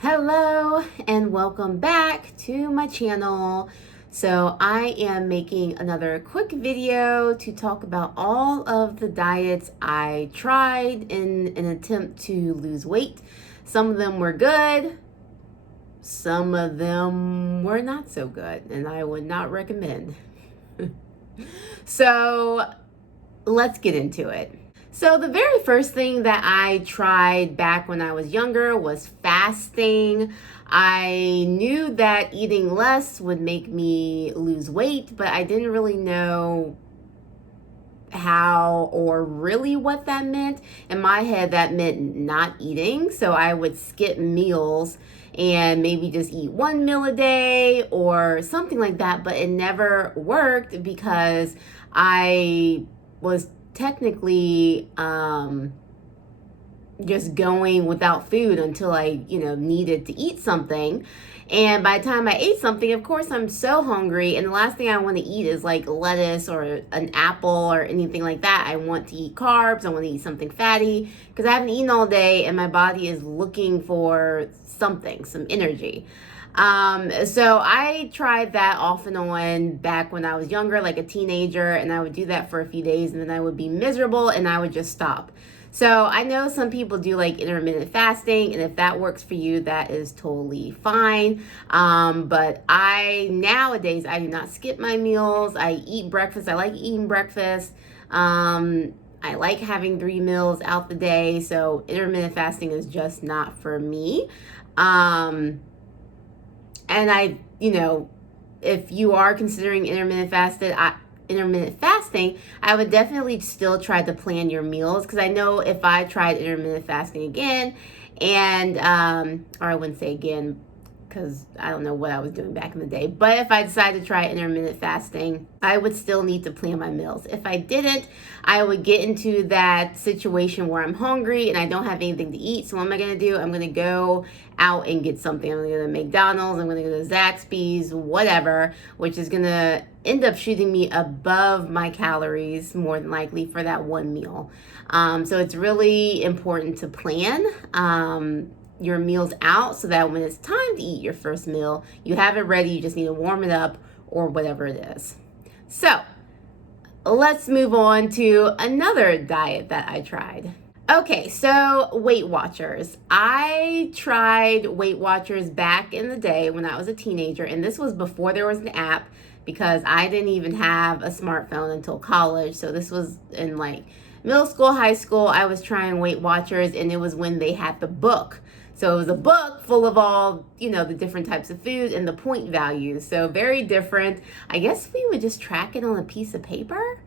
Hello and welcome back to my channel. So I am making another quick video to talk about all of the diets I tried in an attempt to lose weight. Some of them were good, some of them were not so good, and I would not recommend. So let's get into it. So the very first thing that I tried back when I was younger was fasting. I knew that eating less would make me lose weight, but I didn't really know how or really what that meant. In my head, that meant not eating. So I would skip meals and maybe just eat one meal a day or something like that, but it never worked because I was technically just going without food until I, needed to eat something. And by the time I ate something, of course, I'm so hungry. And the last thing I want to eat is like lettuce or an apple or anything like that. I want to eat carbs. I want to eat something fatty because I haven't eaten all day and my body is looking for something, some energy. So I tried that off and on back when I was younger, like a teenager, and I would do that for a few days and then I would be miserable and I would just stop. So I know some people do like intermittent fasting, and if that works for you, that is totally fine. But nowadays, I do not skip my meals. I eat breakfast. I like eating breakfast. I like having 3 meals out the day. So intermittent fasting is just not for me. And if you are considering intermittent fasting, I would definitely still try to plan your meals, because I know if I tried intermittent fasting again, and or I wouldn't say again because I don't know what I was doing back in the day, but if I decided to try intermittent fasting, I would still need to plan my meals. If I didn't, I would get into that situation where I'm hungry and I don't have anything to eat. So what am I going to do? I'm going to go out and get something. I'm going to go to McDonald's, I'm going to go to Zaxby's, whatever, which is going to end up shooting me above my calories more than likely for that one meal. So it's really important to plan your meals out so that when it's time to eat your first meal, you have it ready. You just need to warm it up or whatever it is. So let's move on to another diet that I tried. Okay, so Weight Watchers. I tried Weight Watchers back in the day when I was a teenager, and this was before there was an app because I didn't even have a smartphone until college. So this was in like middle school, high school. I was trying Weight Watchers, and it was when they had the book. So it was a book full of all, the different types of food and the point values. So very different. I guess we would just track it on a piece of paper.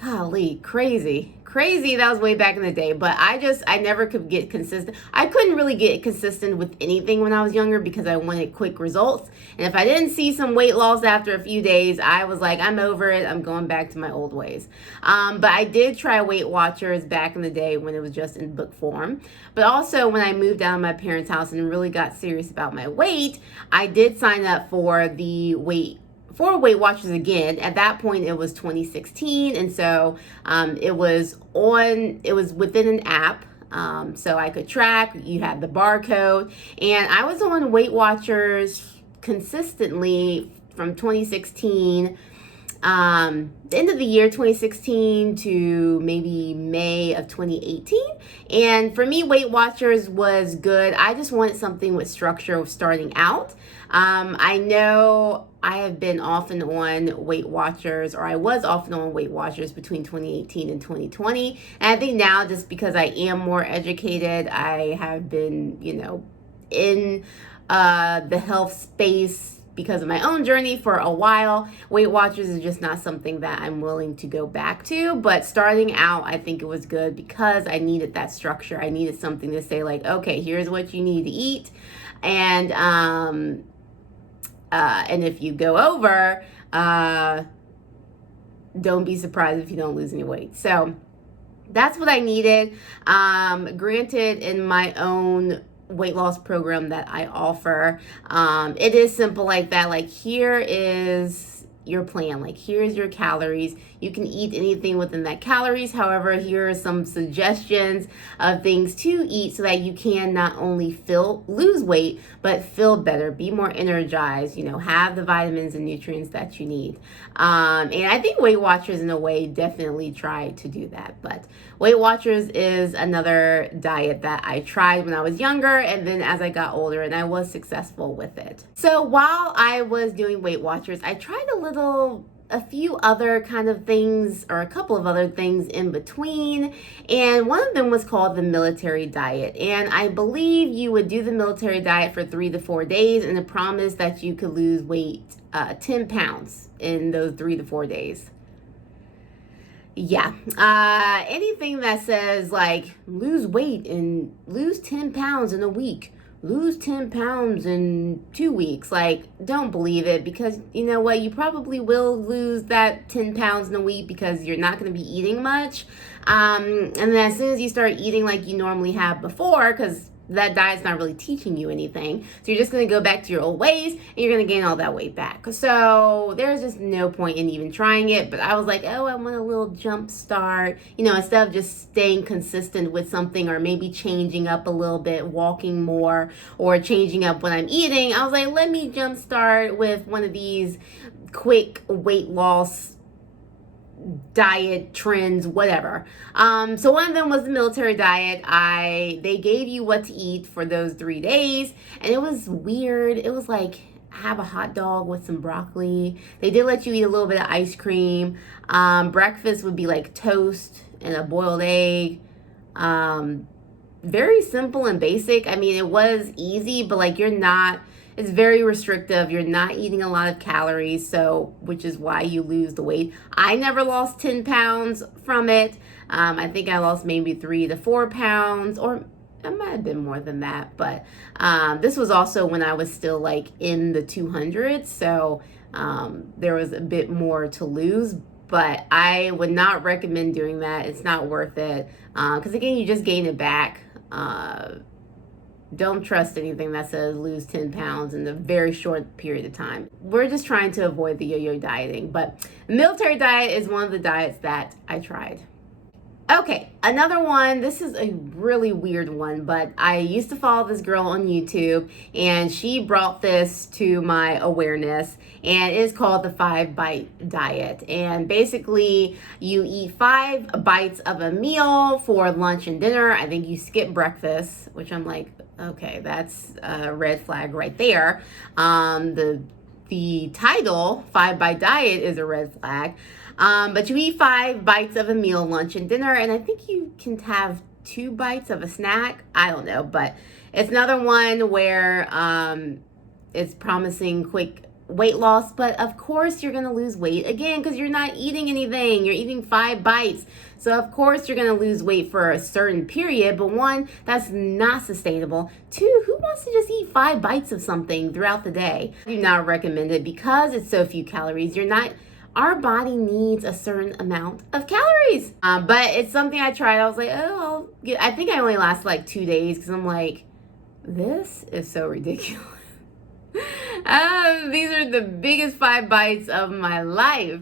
Golly, crazy. That was way back in the day, but I never could get consistent. I couldn't really get consistent with anything when I was younger because I wanted quick results. And if I didn't see some weight loss after a few days, I was like, I'm over it. I'm going back to my old ways. But I did try Weight Watchers back in the day when it was just in book form. But also when I moved out of my parents' house and really got serious about my weight, I did sign up for Weight Watchers again. At that point, it was 2016, and so it was within an app, so I could track. You had the barcode, and I was on Weight Watchers consistently from 2016. The end of the year 2016 to maybe May of 2018. And for me, Weight Watchers was good. I just wanted something with structure starting out. I know I have been off and on Weight Watchers, or I was off and on Weight Watchers between 2018 and 2020. And I think now, just because I am more educated, I have been, in the health space because of my own journey for a while. Weight Watchers is just not something that I'm willing to go back to. But starting out, I think it was good because I needed that structure. I needed something to say like, okay, here's what you need to eat. And if you go over, don't be surprised if you don't lose any weight. So that's what I needed. Granted, in my own weight loss program that I offer, it is simple like that. Like, here is your plan. Like, here's your calories. You can eat anything within that calories. However, here are some suggestions of things to eat so that you can not only lose weight, but feel better, be more energized, have the vitamins and nutrients that you need. And I think Weight Watchers, in a way, definitely try to do that. But Weight Watchers is another diet that I tried when I was younger, and then as I got older, and I was successful with it. So while I was doing Weight Watchers, I tried a few other kind of things, or a couple of other things in between, and one of them was called the military diet. And I believe you would do the military diet for 3 to 4 days, and the promise that you could lose weight 10 pounds in those 3 to 4 days. Yeah, anything that says like lose weight and lose 10 pounds in a week, lose 10 pounds in 2 weeks, like, don't believe it, because you know what, you probably will lose that 10 pounds in a week because you're not going to be eating much. And then as soon as you start eating like you normally have before, because that diet's not really teaching you anything, so you're just going to go back to your old ways and you're going to gain all that weight back. So there's just no point in even trying it. But I was like, oh, I want a little jump start, instead of just staying consistent with something, or maybe changing up a little bit, walking more, or changing up what I'm eating. I was like, let me jump start with one of these quick weight loss diet trends, whatever. So one of them was the military diet. They gave you what to eat for those 3 days, and it was weird. It was like, have a hot dog with some broccoli. They did let you eat a little bit of ice cream. Breakfast would be like toast and a boiled egg. Very simple and basic. I mean, it was easy, but like, it's very restrictive. You're not eating a lot of calories, so which is why you lose the weight. I never lost 10 pounds from it. I think I lost maybe 3 to 4 pounds, or it might have been more than that. But this was also when I was still like in the 200s, so there was a bit more to lose. But I would not recommend doing that. It's not worth it, because again, you just gain it back. Don't trust anything that says lose 10 pounds in a very short period of time. We're just trying to avoid the yo-yo dieting. But the military diet is one of the diets that I tried. Okay, another one. This is a really weird one, but I used to follow this girl on YouTube, and she brought this to my awareness, and it is called the 5-bite diet. And basically, you eat 5 bites of a meal for lunch and dinner. I think you skip breakfast, which I'm like, okay, that's a red flag right there. The title, 5-bite diet, is a red flag. But you eat 5 bites of a meal, lunch and dinner, and I think you can have 2 bites of a snack. I don't know, but it's another one where it's promising quick weight loss, but of course you're going to lose weight again because you're not eating anything. You're eating 5 bites. So of course you're going to lose weight for a certain period, but 1, that's not sustainable. 2, who wants to just eat 5 bites of something throughout the day? I do not recommend it because it's so few calories. Our body needs a certain amount of calories. But it's something I tried. I was like, I think I only lasted like 2 days because I'm like, this is so ridiculous. These are the biggest 5 bites of my life.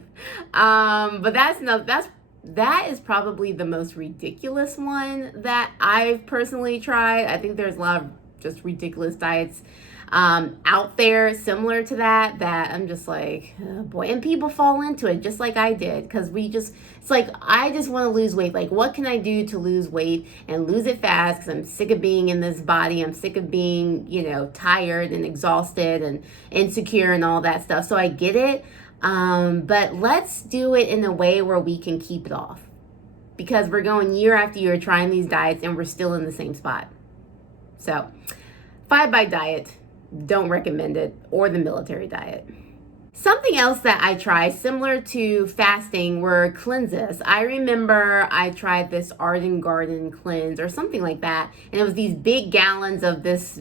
But that is probably the most ridiculous one that I've personally tried. I think there's a lot of just ridiculous diets out there similar to that I'm just like, oh boy. And people fall into it just like I did, because it's like, I just want to lose weight. Like, what can I do to lose weight and lose it fast? Because I'm sick of being in this body. I'm sick of being, tired and exhausted and insecure and all that stuff. So I get it. But let's do it in a way where we can keep it off, because we're going year after year trying these diets and we're still in the same spot. So 5-bite diet, don't recommend it, or the military diet. Something else that I tried similar to fasting were cleanses. I remember I tried this Arden Garden cleanse or something like that, and it was these big gallons of this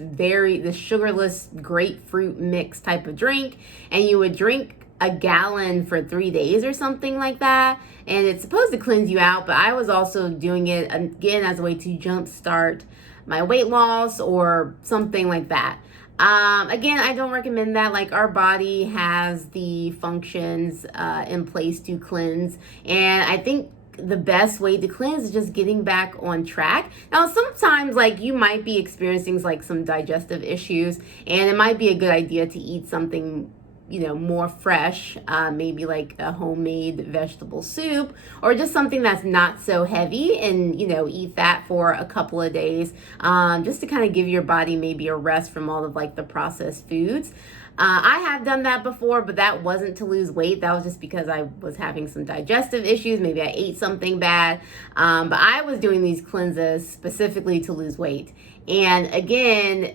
sugarless grapefruit mix type of drink, and you would drink a gallon for 3 days or something like that, and it's supposed to cleanse you out. But I was also doing it again as a way to jumpstart my weight loss or something like that. Again, I don't recommend that. Like, our body has the functions in place to cleanse, and I think the best way to cleanse is just getting back on track. Now, sometimes like you might be experiencing like some digestive issues, and it might be a good idea to eat something, you know, more fresh, maybe like a homemade vegetable soup, or just something that's not so heavy, and, you know, eat that for a couple of days, just to kind of give your body maybe a rest from all of like the processed foods. I have done that before, but that wasn't to lose weight. That was just because I was having some digestive issues. Maybe I ate something bad. But I was doing these cleanses specifically to lose weight. And again,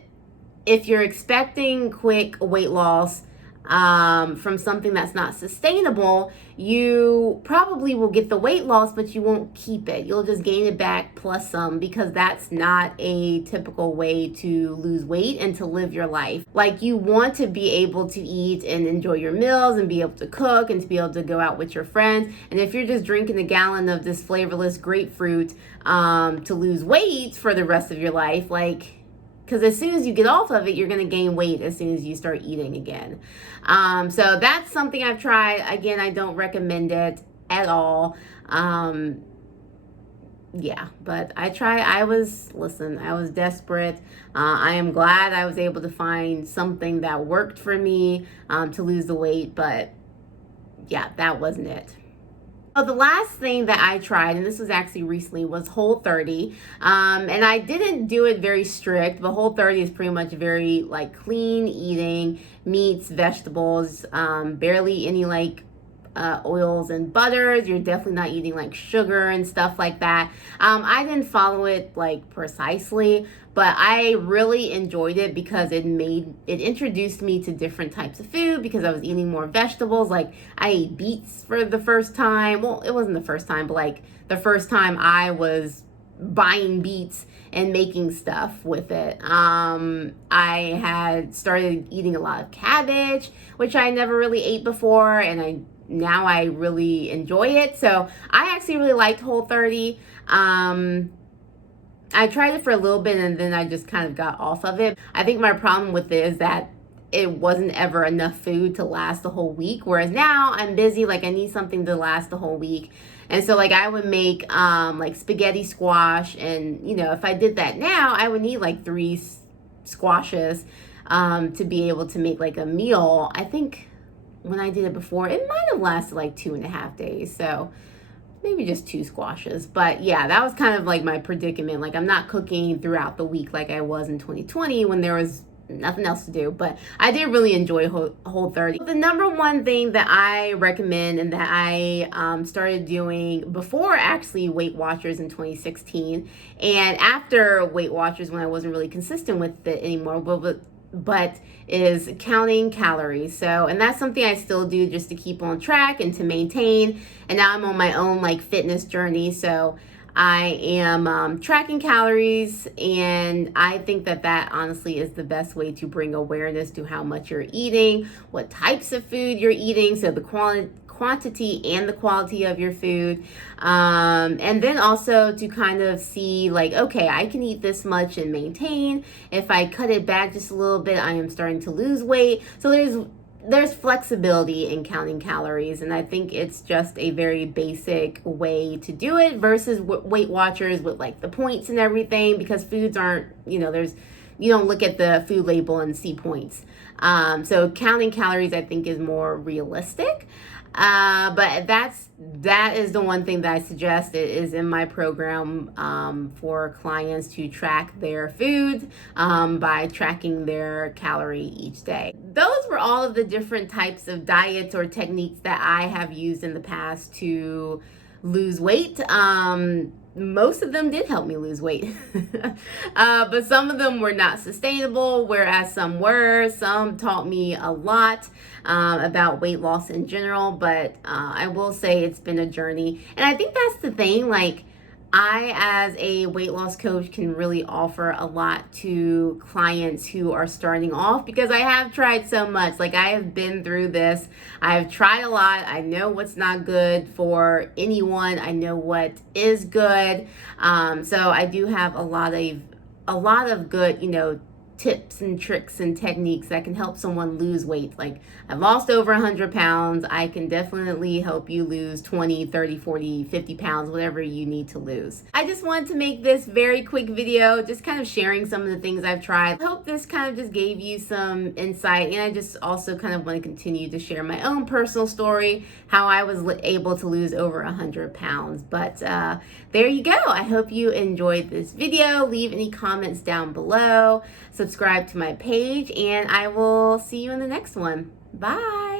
if you're expecting quick weight loss from something that's not sustainable, you probably will get the weight loss, but you won't keep it. You'll just gain it back plus some, because that's not a typical way to lose weight and to live your life. Like, you want to be able to eat and enjoy your meals and be able to cook and to be able to go out with your friends. And if you're just drinking a gallon of this flavorless grapefruit to lose weight for the rest of your life, like, because as soon as you get off of it, you're going to gain weight as soon as you start eating again. So that's something I've tried. Again, I don't recommend it at all. Yeah, but I was desperate. I am glad I was able to find something that worked for me to lose the weight, but yeah, that wasn't it. So the last thing that I tried, and this was actually recently, was Whole30. And I didn't do it very strict, but Whole30 is pretty much very like clean eating, meats, vegetables, barely any like oils and butters. You're definitely not eating like sugar and stuff like that. I didn't follow it like precisely, but I really enjoyed it because it introduced me to different types of food, because I was eating more vegetables. Like, I ate beets for the first time. Well, it wasn't the first time, but like the first time I was buying beets and making stuff with it. I had started eating a lot of cabbage, which I never really ate before, and now I really enjoy it. So I actually really liked Whole30. I tried it for a little bit and then I just kind of got off of it. I think my problem with it is that it wasn't ever enough food to last the whole week. Whereas now I'm busy, like I need something to last the whole week. And so like I would make like spaghetti squash, and you know, if I did that now, I would need like 3 squashes to be able to make like a meal. I think when I did it before, it might have lasted like 2.5 days. So maybe just 2 squashes. But yeah, that was kind of like my predicament. Like, I'm not cooking throughout the week like I was in 2020 when there was nothing else to do. But I did really enjoy Whole30. The number one thing that I recommend and that I started doing before actually Weight Watchers in 2016, and after Weight Watchers when I wasn't really consistent with it anymore, but is counting calories. So, and that's something I still do just to keep on track and to maintain. And now I'm on my own like fitness journey. So I am tracking calories, and I think that honestly is the best way to bring awareness to how much you're eating, what types of food you're eating, so the quantity and the quality of your food, and then also to kind of see like, okay, I can eat this much and maintain. If I cut it back just a little bit, I am starting to lose weight. So there's flexibility in counting calories, and I think it's just a very basic way to do it versus Weight Watchers with like the points and everything, because foods aren't, you don't look at the food label and see points. So counting calories I think is more realistic. But that is the one thing that I suggest. It is in my program for clients to track their foods by tracking their calorie each day. Those were all of the different types of diets or techniques that I have used in the past to lose weight. Most of them did help me lose weight, but some of them were not sustainable, whereas some were. Some taught me a lot about weight loss in general, but I will say it's been a journey. And I think that's the thing, like, I, as a weight loss coach, can really offer a lot to clients who are starting off, because I have tried so much. Like, I have been through this. I've tried a lot. I know what's not good for anyone. I know what is good. So I do have a lot of good, tips and tricks and techniques that can help someone lose weight. Like, I've lost over 100 pounds. I can definitely help you lose 20, 30, 40, 50 pounds, whatever you need to lose. I just wanted to make this very quick video, just kind of sharing some of the things I've tried. I hope this kind of just gave you some insight, and I just also kind of want to continue to share my own personal story, how I was able to lose over 100 pounds. But there you go. I hope you enjoyed this video. Leave any comments down below. Subscribe to my page, and I will see you in the next one. Bye.